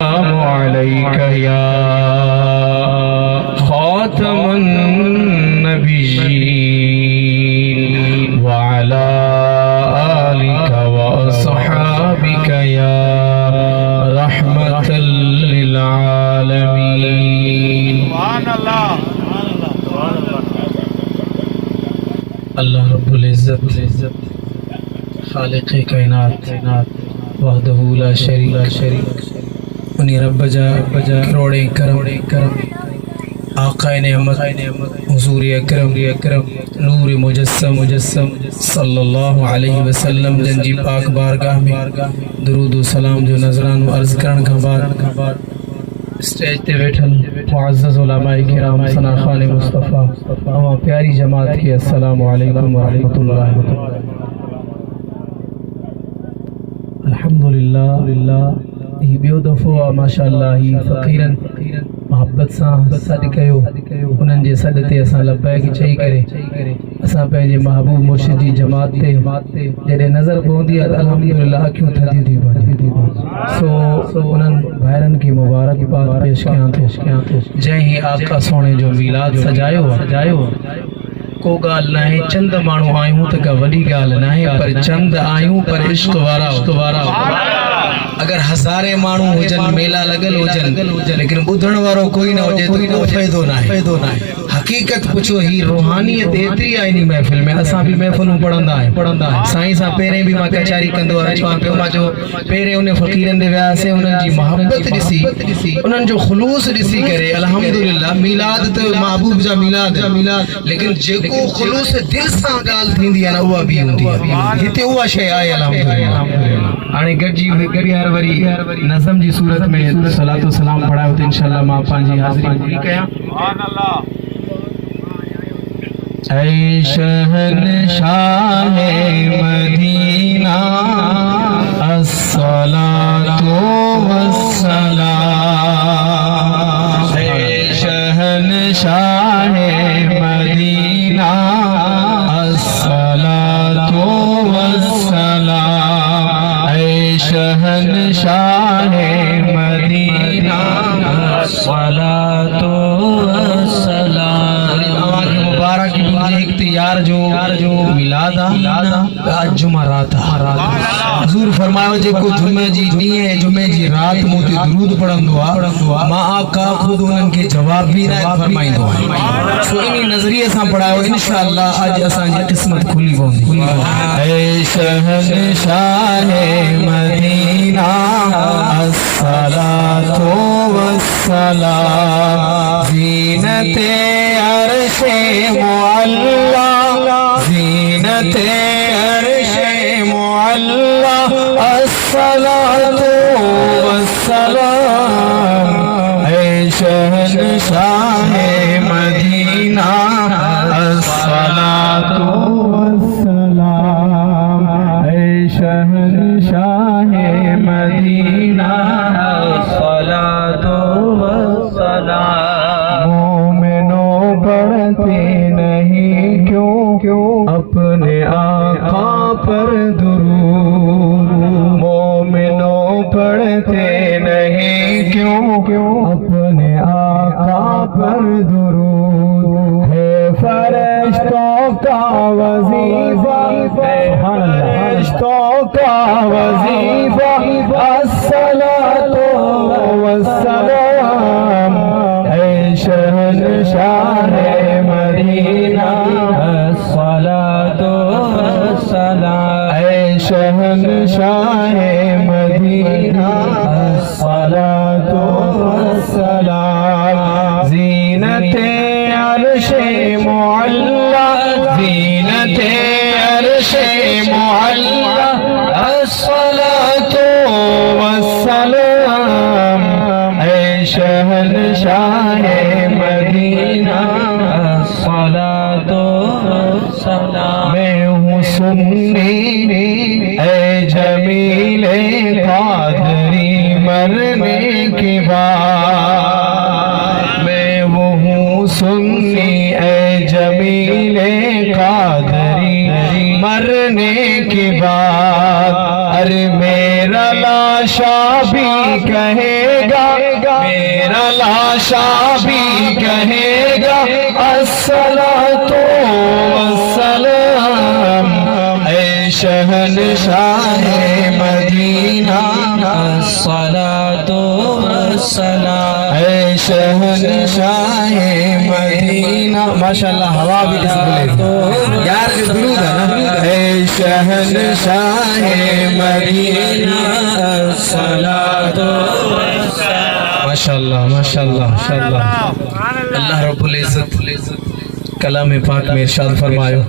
अलैका या खातमुन नबिय्यीन व अला आलिका व अस्हाबिका या रहमतल लिल आलमीन। अल्लाह रब्बुल इज्जत खालिक़े कायनात वहदहू ला शरीक उन्हीं रब जा करोड़े करम आक़ाए नेमत हुज़ूर अकरम नूर मुजस्सम सल्लल्लाहु अलैहि वसल्लम जंजी पाक बारगाह में दुरूद व सलाम जो नज़रान अर्ज़ करण खां बाद स्टेज ते वेठल मुअज़्ज़ज़ उलमाए किराम सना खान मुस्तफ़ा अवां प्यारी जमात के अस्सलामु अलैकुम व रहमतुल्लाहि व बरकातहू। अल्हम्दुलिल्लाह ही बियो दफ़ो आहे माशाअल्लाह ही फ़क़ीरन मोहब्बत सां सॾु कयो उन्हनि जे सॾ ते असां लब्बैक चई करे असां पंहिंजे महबूब मुर्शिद जी जमात ते जॾहिं नज़र पवंदी आहे त अल्हम्दुलिल्लाह अखियूं थधियूं थी पवनि। सो उन्हनि भाइरनि खे मुबारकबाद पेश कयां जंहिं ही आका सोणे जो मीलाद सजायो को ॻाल्हि नाहे चंद माण्हू आहियूं त का वॾी ॻाल्हि नाहे पर चंद आहियूं पर इश्क़ वारा अगर हज़ारे माण्हू हुजनि मेला लॻल हुजनि लेकिन ॿुधण वारो कोई न हुजे तो को फ़ाइदो नाहे। हक़ीक़त पुछो ही रूहानियत एतिरी आहे इन महफ़िल में। असां भी महफ़िलूं पढ़ंदा आहियूं साईं सां पहिरें भी मां कचारी कंदो आहियां पियो मां जो पहिरें उन फ़क़ीरनि ते वियासीं उन्हनि जी मोहब्बत ॾिसी उन्हनि जो ख़ुलूस ॾिसी करे अल्हम्दुलिल्लाह मीलाद त महबूब जा मीलाद लेकिन जेको ख़ुलूस दिल सां ॻाल्हि थींदी आहे न उहा बि हूंदी आहे हिते उहा शइ आहे अल्हम्दुलिल्लाह। हाणे गॾिजी यार वरी नज़म जी सूरत में सलातो सलाम पढ़ायो त इंशाअल्लाह मां पंहिंजी हाज़िरी पूरी कयां। ऐ शहंशाहे मदीना अस्सलातु वस्सलाम। ऐ शहंशाहे मदीना अस्सलातु वस्सलाम। ऐ शहंशाहे मदीना अस्सलातु यार जो मिलाद आज जुमरात हुजूर फरमायो जेको जुमे जी ॾींहुं जुमे जी रात मूं ते दुरूद पढ़ंदो आहे मां आका खुद उन्हनि खे जवाब भी इनायत फरमाईंदो आहियां। सो इन नज़रिए सां पढ़ायो इंशाअल्लाह अॼु असांजी क़िस्मत खुली पवंदी। ऐ शहंशाहे मदीना अस्सलातु वस्सलाम। ज़ीनते अर्शे मुअल्ला ज़ीनते अर्शे मुअल्ला अस्सलातु वस्सलाम। ऐ शहंशाहे मदीना अस्सलातु वस्सलाम। ऐ शहंशाहे मदीना अस्सलातु वस्सलाम। मोमिनो पढ़ते नहीं क्यों अपने आका पर दुरूद। मोमिनो पढ़ते नहीं क्यों अपने आका पर दुरूद। है फरिश्तों का वजीफा फरिश्तों का वजीफा अस्सलातु वस्सलाम। ऐ शहंशाहे मदीना अस्सलातु वस्सलाम। ऐ शहंशाहे मदीना अस्सलातु वस्सलाम। ज़ीनते अर्शे मुअल्ला ज़ीनते अर्शे मुअल्ला अस्सलातु वस्सलाम। ऐ शहंशाहे मदीना अस्सलातु वस्सलाम। मैं हूँ सुन्नी ऐ जमीले क़ादरी मरने के बाद। मैं वो हूँ सुन्नी ऐ जमीले क़ादरी मरने के बाद। अरे मेरा लाशा भी कहेगा मेरा लाशा भी कहेगा अस्सलातो वस्सलाम ऐ शहंशाह मदीना अस्सलातो वस्सलाम ऐ शहंशाह मदीना। माशाअल्लाह हवा भी यार दुरूद है ना। ऐ शहंशाह मदीना अस्सलातो वस्सलाम। माशाअल्लाह माशाअल्लाह माशाअल्लाह। अल्लाह रब्बुल इज्जत कलाम पाक में इरशाद फरमायो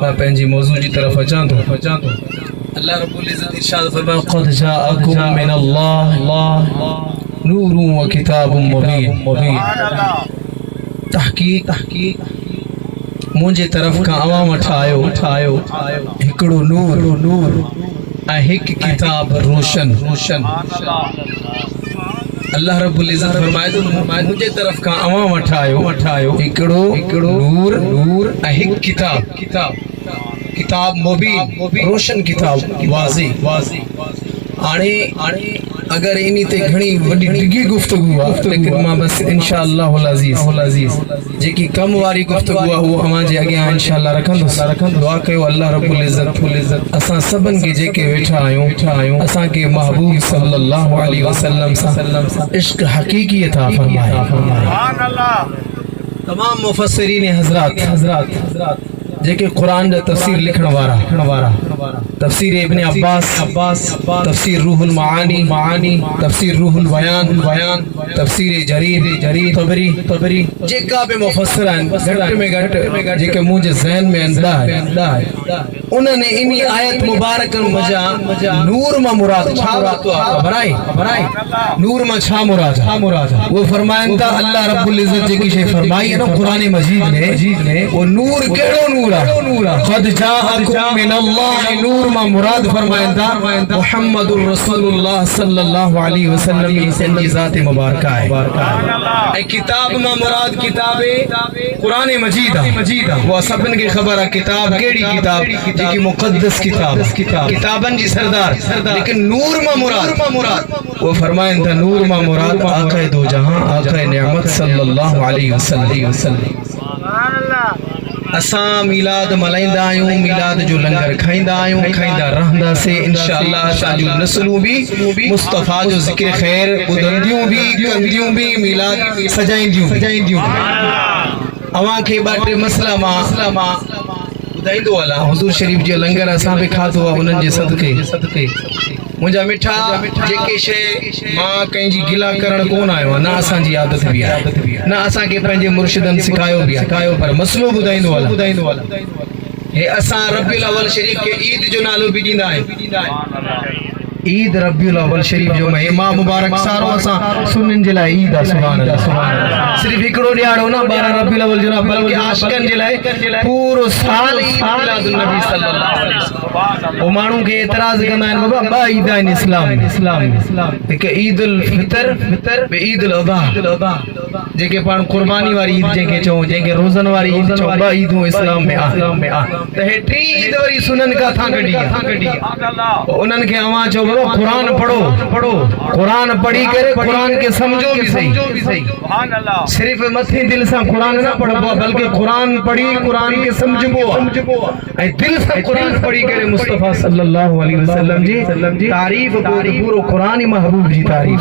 मैं पंहिंजी मौजू जी तरफ अचां तो अल्लाह रब्बुल इज्जत इरशाद फरमायो क़द जाअकुम मिनल्लाह नूरुन व किताबुम मुबीन। तहकीक मुझे तरफ का अवां वटि आयो हिकिड़ो नूर ऐं हिकु किताब रोशन। अल्लाह रब्बुल इज्जत फरमाए तो मुझे तरफ का अवां वटि आयो हिकिड़ो नूर ऐं हिकु किताब मुबीन रोशन किताब वाज़ी। हाणे अगर इन्हीं ते घणी वडी डिगी गुफ्तगू आ लेकिन मां बस इंशाअल्लाह अज़ीज़ जेकी कम वारी गुफ्तगू आ वो अवां जे अॻियां इंशाअल्लाह रखंदुसि। दुआ कयो अल्लाह रब्बुल इज्जत असां सभिनि खे जेके वेठा आहियूं असां के महबूब सल्लल्लाहु अलैहि वसल्लम सां इश्क हकीकी अता फरमाए। सुभान अल्लाह। तमाम मुफस्सिरीन हज़रात जेके कुरान जा तफसीर लिखण वारा तफसीर इब्न अब्बास तफसीर रूहुल मानी तफसीर रूहुल बयान तफसीर जरीर तबरी जेका भी मुफस्सिर आहिनि घट में घट जेके मुंहिंजे ज़हन में अंदा उन्होंने इन्हीं आयत मुबारक मजा नूर मां मुराद छा ख़बराई नूर मां छा मुराद वो फरमाइन था अल्लाह रब्बुल इज्जत जेकी शे फरमाई है ना कुरान मजीद में वो नूर केड़ो नूर क़द जाअकुम मिनल्लाह नूर मां मुराद फरमाइन था मुहम्मदुर रसूलुल्लाह सल्लल्लाहु अलैहि वसल्लम की ज़ात मुबारक है। ए किताब मां मुराद किताबे कुरान मजीद वो सबन की खबर है किताब केड़ी किताब जेकी मुक़द्दस किताबन जी सरदार लेकिन नूर मां मुराद वो फरमाइन था नूर मां मुराद आका दो जहां आका नेमत सल्लल्लाहु अलैहि वसल्लम। सुभान अल्लाह। असां मिलाद मल्हाईंदा आहियूं मिलाद जो लंगर खाईंदा आहियूं खाईंदा रहंदासीं इंशाअल्लाह। असांजूं नस्लूं भी मुस्तफ़ा जो ज़िक्र ख़ैर ॿुधंदियूं भी कंदियूं भी मिलाद सजाईंदियूं। अवां खे ॿ टे मसला मां ॿुधाईंदो हलां। हुज़ूर शरीफ जो लंगर असां भी खाधो आहे उन्हनि जे सदके मुंहिंजा मिठा जेके शइ मां कंहिंजी गिला करण कोन आयो आहे न असांजी आदत भी आहे न असांखे पंहिंजे मुर्शिदनि सिखायो भी आहे पर मसलो ॿुधाईंदो हलां। हे असां रबीउल अव्वल शरीफ के ईद जो नालो भी ॾींदा आहियूं। ईद रबीउल अव्वल शरीफ जो महीना मुबारक सारो असां सुन्ननि जे लाइ ईद आहे। सुभान अल्लाह। सिर्फ हिकिड़ो ॾियारो न 12 रबीउल अव्वल जो न बल्कि आशिकनि जे लाइ पूरो साल ईद मिलादुन नबी सल्लल्लाहु अलैहि वसल्लम। वो माण्हू खे एतराज़ कंदा आहिनि बाबा ॿ ईद आहिनि इस्लाम हिकु ईद उल फितर ॿिए ईद उल अज़हा जेके पाण कुर्बानी वारी ईद जंहिंखे चऊं जंहिंखे रोज़न वारी ईद चऊं ॿ ईदूं इस्लाम में आहे त हे टी ईद वरी सुननि काथां कढी उन्हनि खे अवां चओ बाबा कुरान पढ़ो कुरान पढ़ी करे कुरान के समझो भी सही। सिर्फ मथे दिल से कुरान न पढ़बो बल्कि कुरान पढ़ी कुरान के समझबो ऐं दिल से कुरान पढ़ी करे मुस्तफा सल्लल्लाहु अलैहि वसल्लम जी तारीफ पूरो कुरान ही महबूब जी तारीफ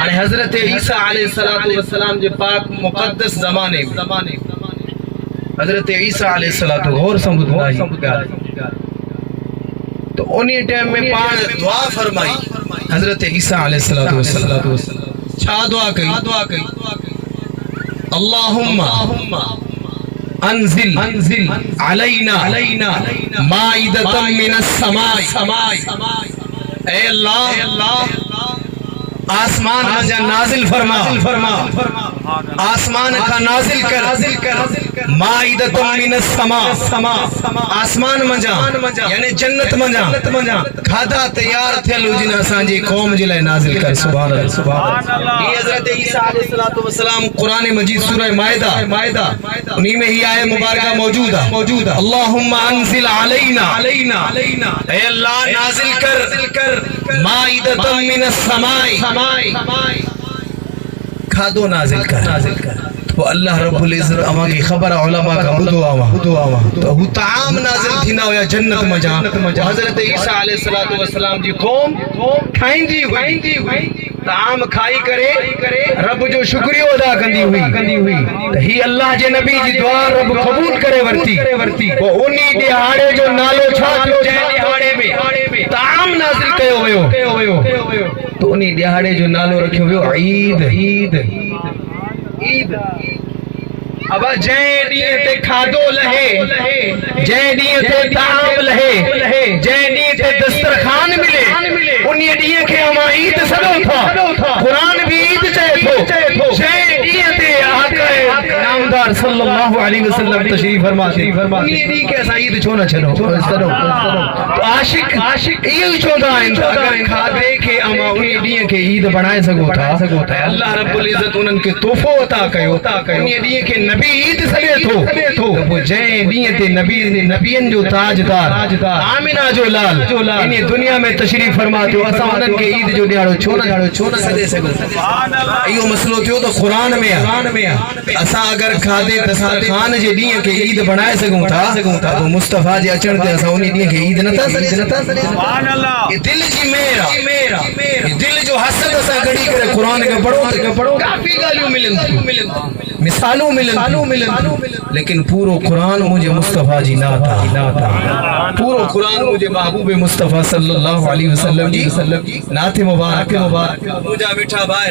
हाणे हजरत ईसा अलैहिस्सलातु वस्सलाम जे पाक मुक़द्दस ज़माने में हजरत ईसा अलैहिस्सलातु गौर से ॿुधंदा तो उन्हीं टाइम में पान दुआ फरमाई हजरत ईसा अलैहिस्सलातु वस्सलाम छा दुआ कई अल्लाहुम्मा अंजिल अलैना माइदतम मिनस समाई ऐ अल्लाह आसमान मजा नाजिल फरमा आसमान का नाजिल कर माइदतम मिनस समा आसमान मजा यानी जन्नत मजा खाधा तैयार थियल हुजन असांजी क़ौम जे लाइ नाजिल कर। सुभान अल्लाह। ये हजरत ईसा अलैहिस्सलातु वस्सलाम कुरान मजीद सूरह माइदा उन्हीं में ही आयत मुबारक मौजूद है अल्लाहुम्मा अंजिल अलैना ऐ अल्लाह नाजिल कर माइदतम मिनस समाई खादो नाज़िल कर तो अल्लाह रब्बुल इज़्ज़त अमा की खबर उलमा का बुधो आवा तो हु ताम नाज़िल थीना हुया जन्नत मजा हज़रत ईसा अलैहिस्सलातु वस्सलाम जी कौम खाईंदी हुई ताम खाई करे रब जो शुक्रियो अदा कंदी हुई त ही अल्लाह जे नबी जी दुआ रब कबूल करे वरती वो उनी दिहाड़े जो नालो छा थियो जै दिहाड़े में ताम नाज़िल कयो हुयो तो उनी दिहाड़े जो नालो रखियो हुयो ईद अब जै ॾींहं ते खाधो लहे जै ॾींहं ते ताम लहे जै ॾींहं ते दस्तरखान मिले उन ॾींहं खे अमा ईद सॾो था क़ुरान भी ईद चए थो जै ॾींहं ते नामदार सल्लल्लाहु अलैहि वसल्लम तशरीफ फरमाते उन ॾींहं खे असां ईद छो न छॾो तो आशिक इहो चवंदा आहिनि अगर खाधे खे अमा उन ॾींहं खे ईद बणाए सघो था अल्लाह रब्बुल इज़्ज़त उन्हनि खे तोहफ़ो अता कयो उन ॾींहं खे नबी ईद सॾे थो पोइ जंहिं ॾींहं ते नबियनि जो ताजदार आमिना जो लाल इन दुनिया में तशरीफ फरमा थियो असां उन्हनि खे ईद जो ॾियारो छो न सॾे सघूं इहो मसलो थियो त क़ुरान में आहे असां अगर खाधे दस्तरखान जे ॾींहं खे ईद बणाए सघूं था पोइ मुस्तफ़ा जे अचण ते असां उन ॾींहं खे ईद नथा सॾे दिल जी मेर आहे दिल जो हसद असां गड़ी करे क़ुरान खे पढ़ो काफ़ी ॻाल्हियूं मिलनि मिसालूं मिलनि लेकिन पूरो क़ुरान मुझे मुस्तफ़ा जी नात आहे पूरो क़ुरान मुझे महबूब मुस्तफ़ा सल्लल्लाहु अलैहि वसल्लम जी नात मुबारक मुझा मिठा भाई